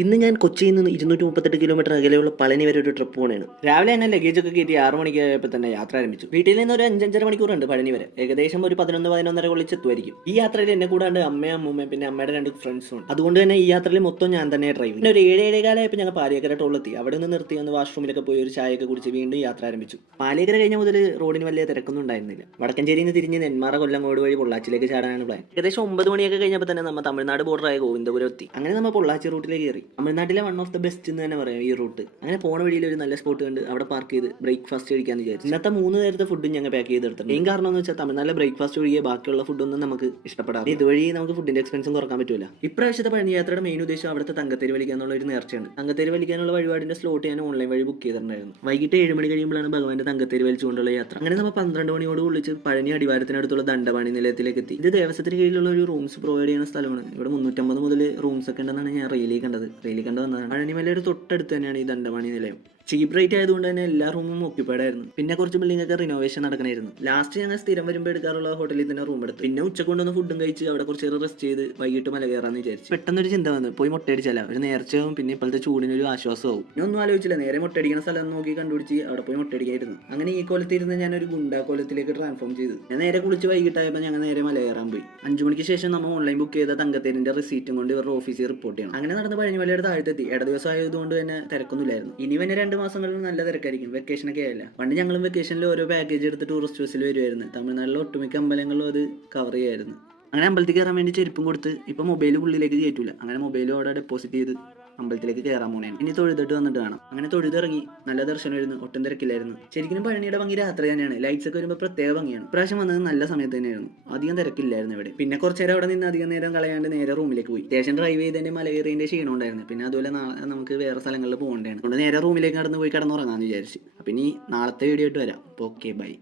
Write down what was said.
ഇന്ന് ഞാൻ കൊച്ചിയിൽ നിന്ന് 238 കിലോമീറ്റർ അകലെയുള്ള പളനി വരെ ഒരു ട്രിപ്പ് പോകണേണ്. രാവിലെ തന്നെ ലഗേജ് ഒക്കെ കയറ്റി 6 മണിക്ക് ആയപ്പോൾ തന്നെ യാത്ര ആരംഭിച്ചു. വീട്ടിൽ നിന്ന് ഒരു 5-5.5 മണിക്കൂറുണ്ട് പളനി വരെ. ഏകദേശം ഒരു 11-11:30 കൊള്ളിച്ച് എത്തുമായിരിക്കും. ഈ യാത്രയിൽ എന്നെ കൂടാണ്ട് അമ്മയും അമ്മൂമ്മയും പിന്നെ അമ്മയുടെ 2 ഫ്രണ്ട്സും ഉണ്ട്. അതുകൊണ്ട് തന്നെ ഈ യാത്രയിൽ മൊത്തം ഞാൻ തന്നെ ഡ്രൈവ്. പിന്നെ ഒരു 7-7:15 ഞങ്ങൾ പാലിയേക്കര ടോളിലെത്തി. അവിടെ നിന്ന് നിർത്തി ഒന്ന് വാഷ്റൂമിലൊക്കെ പോയി ഒരു ചായയൊക്കെ കുടിച്ച് വീണ്ടും യാത്ര ആരംഭിച്ചു. പാലിയേക്കര കഴിഞ്ഞ മുതൽ റോഡിന് വലിയ തിരക്കൊന്നും ഉണ്ടായിരുന്നില്ല. വടക്കഞ്ചേരിയിൽ നിന്ന് തിരിഞ്ഞ് നെന്മാറ കൊല്ലങ്കോട് വഴി പൊള്ളാച്ചിലേക്ക് ചാടാനാണ് പ്ലാൻ. ഏകദേശം 9 മണിയൊക്കെ കഴിഞ്ഞപ്പോൾ തന്നെ നമ്മൾ തമിഴ്നാട് ബോർഡറായ ഗോവിന്ദപുരം എത്തി. അങ്ങനെ നമ്മൾ പൊള്ളാച്ചി റൂട്ടിലേക്ക് കയറി. തമിഴ്നാട്ടിലെ വൺ ഓഫ് ദ ബെസ്റ്റ് എന്ന് തന്നെ പറയാം ഈ റൂട്ട്. അങ്ങനെ പോണ വഴിയിൽ ഒരു നല്ല സ്പോട്ട് കണ്ട് അവിടെ പാർക്ക് ചെയ്ത് ബ്രേക്ക്ഫാസ്റ്റ് കഴിക്കാന്ന് വിചാരിച്ചു. ഇന്നത്തെ 3 നേരത്തെ ഫുഡും ഞങ്ങൾ പാക്ക് ചെയ്തെടുത്തിട്ടുണ്ട്. മെയിൻ കാരണം എന്ന് വെച്ചാൽ തമിഴ്നാട്ടിലെ ബ്രേക്ക്ഫാസ്റ്റ് ഒഴികെ ബാക്കിയുള്ള ഫുഡൊന്നും നമുക്ക് ഇഷ്ടപ്പെടാം. ഇതുവഴി നമുക്ക് ഫുഡിന്റെ എക്സ്പെൻസും കുറക്കാൻ പറ്റില്ല. ഇപ്രാവശ്യത്തെ പഴനി യാത്രയുടെ മെയിൻ ഉദ്ദേശം അവിടുത്തെ തങ്കത്തേര് വലിക്കാനുള്ള ഒരു നേർച്ചയാണ്. തങ്കത്തേര് വലിക്കാനുള്ള വഴിപാടിന്റെ സ്ലോട്ട് ഞാൻ ഓൺലൈൻ വഴി ബുക്ക് ചെയ്തിട്ടുണ്ടായിരുന്നു. വൈകിട്ട് 7 മണി കഴിയുമ്പോഴാണ് ഭഗവാന്റെ തങ്കത്തേര് വലിച്ചുകൊണ്ടുള്ള യാത്ര. അങ്ങനെ നമ്മൾ 12 മണിയോട് വിളിച്ച് പഴനി അടിവാരത്തിനടുത്തുള്ള ദണ്ഡപാണി നിലയത്തിലേക്ക് എത്തി. ഇത് ദേവസ്വത്തിന് കീഴിലുള്ള ഒരു റൂംസ് പ്രൊവൈഡ് ചെയ്യുന്ന സ്ഥലമാണ്. ഇവിടെ 350 മുതൽ റൂംസ് ഒക്കെ ഉണ്ടെന്നാണ് ഞാൻ റീലിൽ കണ്ടത്. വന്നതാണ്. പഴനിമലയുടെ തൊട്ടടുത്ത് തന്നെയാണ് ഈ ദണ്ഡപാണി നിലയം. ചീപ്പ് റേറ്റ് ആയതുകൊണ്ട് തന്നെ എല്ലാ റൂമും ഒക്യുപ്പൈഡ് ആയിരുന്നു. പിന്നെ കുറച്ച് ബിൽഡിംഗ് ഒക്കെ റിനോവേഷൻ നടക്കണമായിരുന്നു. ലാസ്റ്റ് ഞങ്ങൾ സ്ഥിരം വരുമ്പോൾ എടുക്കാറുള്ള ഹോട്ടലിൽ തന്നെ റൂം എടുത്തു. പിന്നെ ഉച്ചക്ക് കൊണ്ടൊന്ന് ഫുഡും കഴിച്ച് അവിടെ കുറച്ച് റെസ്റ്റ് ചെയ്ത് വൈകിട്ട് മല കയറാന്ന് വിചാരിച്ചു. പെട്ടെന്നൊരു ചിന്ത വന്നു, പോയി മുട്ടയടിച്ചാലോ, ഒരു നേർച്ചയാവും പിന്നെ ഇപ്പോഴത്തെ ചൂടിനൊരു ആശ്വാസമാവും. ഞാൻ ഒന്നും ആലോചിച്ചില്ല, നേരെ മുട്ടയടിക്കുന്ന സ്ഥലം നോക്കി കണ്ടുപിടിച്ച് അവിടെ പോയി മുട്ടയടിക്കായിരുന്നു. അങ്ങനെ ഈ കോലത്തിരുന്ന് ഞാൻ ഒരു ഗുണ്ടാ കോലത്തിലേക്ക് ട്രാൻസ്ഫോം ചെയ്തു. ഞാൻ നേരെ കുളിച്ച് വൈകിട്ടായപ്പോൾ ഞങ്ങൾ നേരെ മല കയറാൻ പോയി. 5 മണിക്ക് ശേഷം നമ്മൾ ഓൺലൈൻ ബുക്ക് ചെയ്ത തങ്കത്തേരിന്റെ റെസീറ്റും കൊണ്ട് ഇവരുടെ ഓഫീസിൽ റിപ്പോർട്ട് ചെയ്യണം. അങ്ങനെ നടന്ന് പഴനിമലയുടെ താഴത്തെത്തി. ഇട ദിവസം ആയതുകൊണ്ട് തന്നെ തിരക്കൊന്നുമില്ലായിരുന്നു. ഇനി പിന്നെ 2 മാസങ്ങളിൽ നല്ല തിരക്കായിരിക്കും. വെക്കേഷനൊക്കെ ആയില്ല. പണ്ട് ഞങ്ങളും വെക്കേഷനിൽ ഓരോ പാക്കേജ് എടുത്ത് ടൂറിസ്റ്റ് ബസ്സിൽ വരുമായിരുന്നു. തമിഴ്നാട്ടിലെ ഒട്ടുമിക്ക അമ്പലങ്ങളിലും അത് കവർ ചെയ്യായിരുന്നു. അങ്ങനെ അമ്പലത്തിൽ കയറാൻ വേണ്ടി ചെരുപ്പും കൊടുത്ത് ഇപ്പം മൊബൈൽ ഉള്ളിലേക്ക് കയറ്റൂല. അങ്ങനെ മൊബൈലും അവിടെ ഡെപ്പോസിറ്റ് ചെയ്ത് അമ്പലത്തിലേക്ക് കയറാൻ പോണേ. ഇനി തൊഴുതിട്ട് വന്നിട്ട് കാണാം. അങ്ങനെ തൊഴുതിറങ്ങി. നല്ല ദർശനമായിരുന്നു, ഒട്ടും തിരക്കില്ലായിരുന്നു. ശരിക്കും പഴനിയുടെ ഭംഗി രാത്രി തന്നെയാണ്. ലൈറ്റ്സ് ഒക്കെ വരുമ്പോൾ പ്രത്യേക ഭംഗിയാണ്. പ്രാവശ്യം വന്നത് നല്ല സമയത്ത് തന്നെയായിരുന്നു. അധികം തിരക്കില്ലായിരുന്നു ഇവിടെ. പിന്നെ കുറച്ച് നേരം അവിടെ നിന്ന് അധികം നേരം കളയാണ്ട് നേരെ റൂമിലേക്ക് പോയി. സ്റ്റേഷൻ ഡ്രൈവ് ചെയ്തതിന്റെ മലകയറിയതിന്റെ ക്ഷീണം ഉണ്ടായിരുന്നു. പിന്നെ അതുപോലെ നാളെ നമുക്ക് വേറെ സ്ഥലങ്ങളിൽ പോകേണ്ടതാണ്. അതുകൊണ്ട് നേരെ റൂമിലേക്ക് പോയി കിടന്നുറങ്ങാന്ന് വിചാരിച്ചു. അപ്പം ഇനി നാളത്തെ വീഡിയോ ആയിട്ട് വരാം. അപ്പോൾ ഓക്കെ, ബൈ.